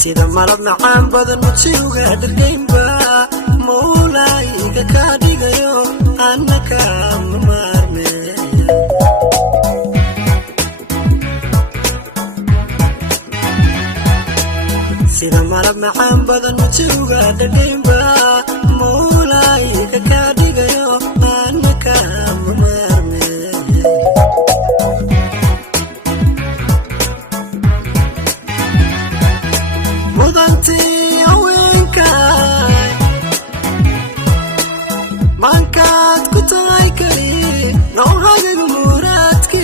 sida malab macaan badan mudsiga dhargaynba mawlayga ka dhigayo annaka ma maarme sida malab macaan badan mudsiga dhargaynba mawlayga ka dhigayo annaka ma maarme mudanti haweenka mankaad ku tahay kali noohagaga muraadki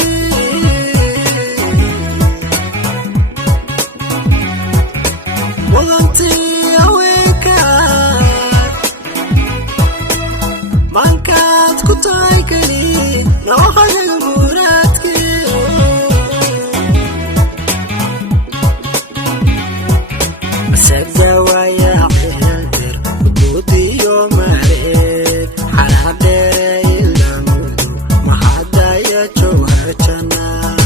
mudanti haweenka mankaad ku tahay kali noohagaga muraadki سجوايا عهدر ودودي يوم عريد على ديري المودو ما حدا يجوهرتنا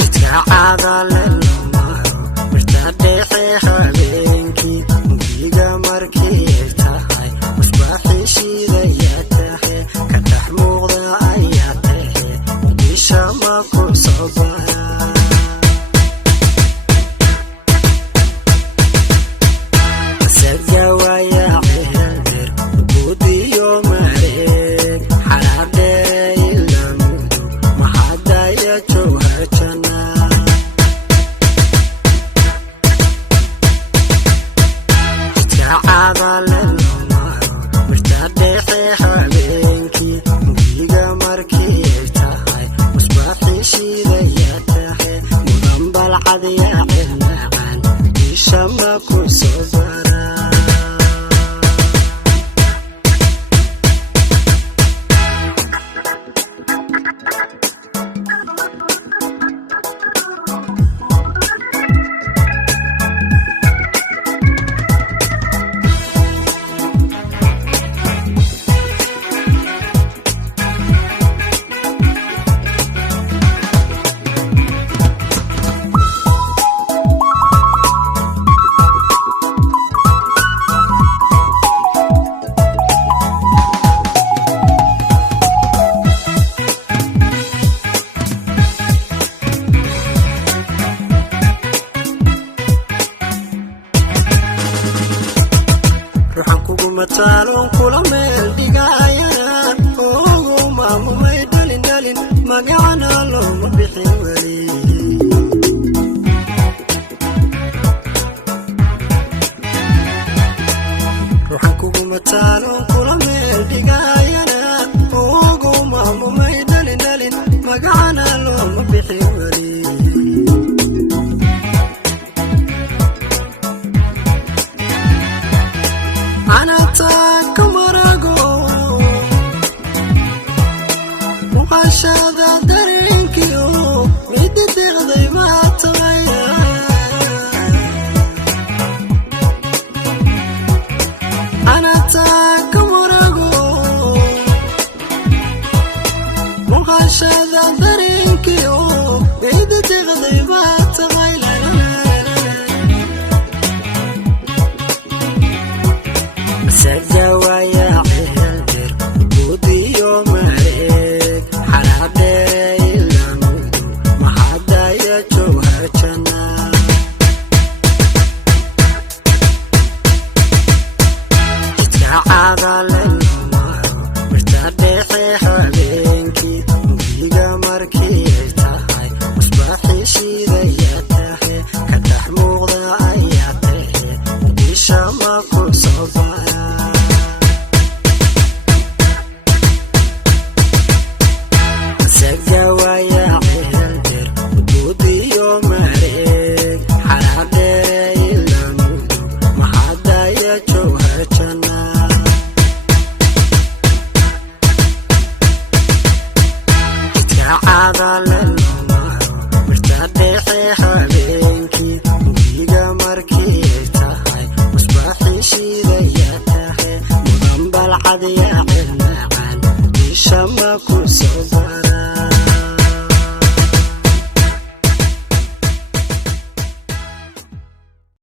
جتقعد على المارو مرتدحي حبينكي مبيقى مركيتاحي مصباحي شيدياتاحي كتح موغضى اياتاحي ودي شاماكو صبايا سجوايا عهدر ودودي يوم عريق على ديري المودو ما حدا يجوهرتنا جتقعد على المارو مرتدحي حبينكي مبيقى مركيتاحي مصباحي شيدياتاحي مدن بالعد يا علمعان يشمكو صبرا ruuxan kugu mataalon kula meel dhigayana ogu maamumay dhalin magacana looma bixin weli ruuxan kugu mataalon kula meel dhigayana ogu maamumay dhalin magacana looma bixin weli muqashada dareenkiyo mid deeqday ma tahay ana taa عضل مرتاح حبيبكي ويجا مركي تاعي مصباحي شي ليا تاعي مضم بالعدي